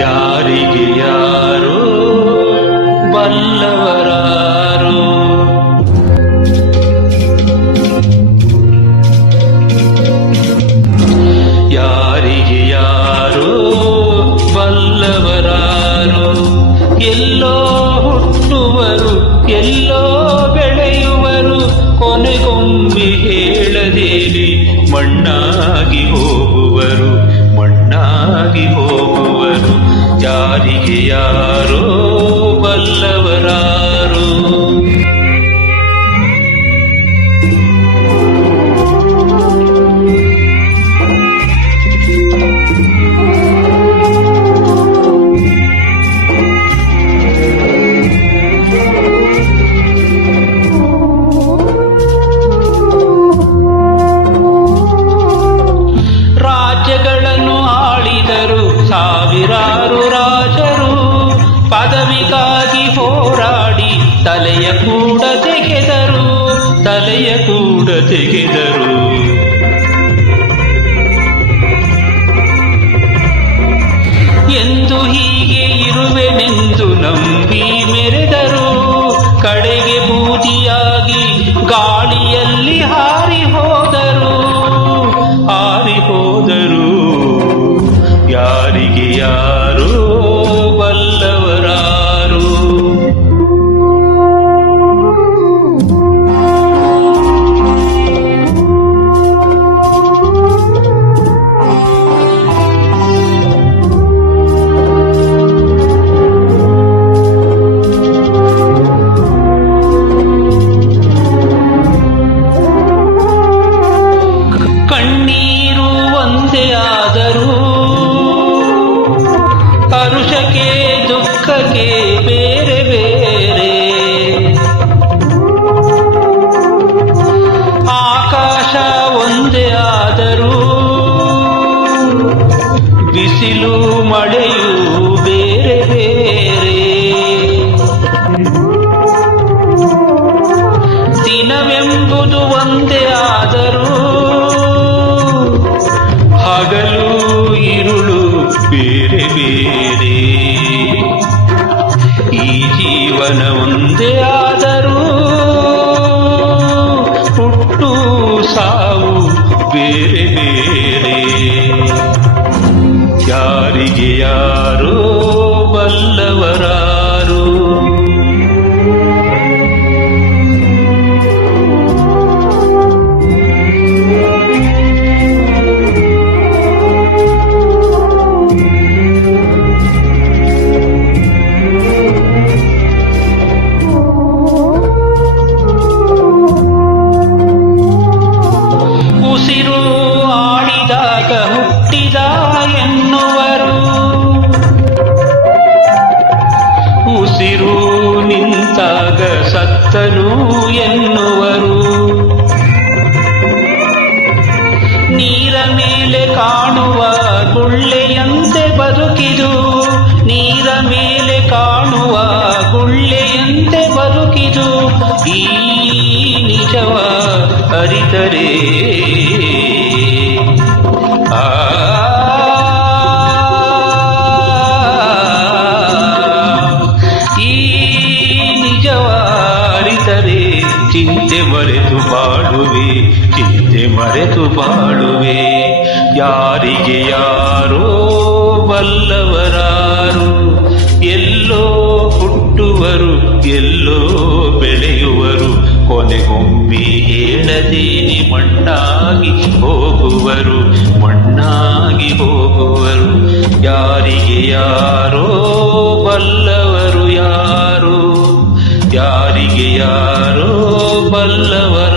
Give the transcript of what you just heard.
ಯಾರಿಗೆ ಯಾರೋ ಬಲ್ಲವರಾರೋ, ಯಾರಿಗೆ ಯಾರೋ ಬಲ್ಲವರಾರೋ, ಎಲ್ಲೋ ಹುಟ್ಟುವರು ಎಲ್ಲೋ ಬೆಳೆಯುವರು, ಕೊನೆಗೊಮ್ಮೆ ಹೇಳದೇಲಿ ಮಣ್ಣಾಗಿ ಹೋಗುವರು, ಮಣ್ಣಾಗಿ ಹೋಗುವರು. ಯಾರಿಗೆ ಯಾರೋ ಬಲ್ಲವರಾರೋ. ರಾಜ್ಯಗಳನ್ನು ಆಳಿದರು ಸಾವಿರಾರು ರಾಜರು, ಪದವಿಗಾಗಿ ಹೋರಾಡಿ ತಲೆಯ ಕೂಡ ತೆಗೆದರು, ತಲೆಯ ಕೂಡ ತೆಗೆದರು. ಎಂದು ಹೀಗೆ ಇರುವೆನೆಂದು ನಂಬಿ ಮೆರೆದರು, ಕಡೆಗೆ ಬೂದಿಯಾಗಿ ಗಾಳಿಯಲ್ಲಿ ಹಾರಿ ಹೋದರು, ಹಾರಿ ಹೋದರು. ಯಾರಿಗೆ ಯಾರೋ ಬಲ್ಲವರಾರು. ಕಣ್ಣೀರು ಒಂದೇ ಆದರೂ ಹರುಷಕ್ಕೆ ದುಃಖಕ್ಕೆ ಬೇರೆ ಬೇರೆ, ಆಕಾಶ ಒಂದೇ ಆದರೂ ಬಿಸಿಲು ಮಳೆಯೂ ಬೇರೆ ಬೇರೆ, ದಿನವೆಂಬುದು ಒಂದೇ ಆದರೂ ಹಗಲು ഇരുಳು ಬೇರೆ ಬೇರೆ. ಈ ಜೀವನ ಒಂದೇ ಆದರೂ ಹುಟ್ಟು ಸಾವು ಬೇರೆ ಬೇರೆ. ಯಾರಿಗೆ ಯಾರೋ ಬಲ್ಲವರಾರು. ಉಸಿರು ಆಡಿದಾಗ ಹುಟ್ಟಿದ ಎನ್ನುವರು, ಉಸಿರು ನಿಂತಾಗ ಸತ್ತನು ಎನ್ನುವರು. ನೀರ ಮೇಲೆ ಕಾಣುವ ಗುಳ್ಳೆಯಂತೆ ಬದುಕಿದು, ನೀರ ಮೇಲೆ ಕಾಣುವ ಗುಳ್ಳೆಯಂತೆ ಬದುಕಿದು. ಈ ನಿಜವ ಅರಿತರೆ ಈ ನಿಜವ ಅರಿತರೆ ಚಿಂತೆ ಮರೆತು ಬಾಳುವೆ, ಚಿಂತೆ ಮರೆತು ಬಾಳುವೆ. ಯಾರಿಗೆ ಯಾರೋ ಬಲ್ಲವರಾರು, ಎಲ್ಲೋ ಹುಟ್ಟುವರು ಎಲ್ಲೋ ಬೆಳೆಯುವರು, ಕೊನೆಗೊಮ್ಮೆ ಹೇಳದೇನಿ ಮಣ್ಣಾಗಿ ಹೋಗುವರು, ಮಣ್ಣಾಗಿ ಹೋಗುವರು. ಯಾರಿಗೆ ಯಾರೋ ಬಲ್ಲವರು ಯಾರು, ಯಾರಿಗೆ ಯಾರೋ ಬಲ್ಲವರ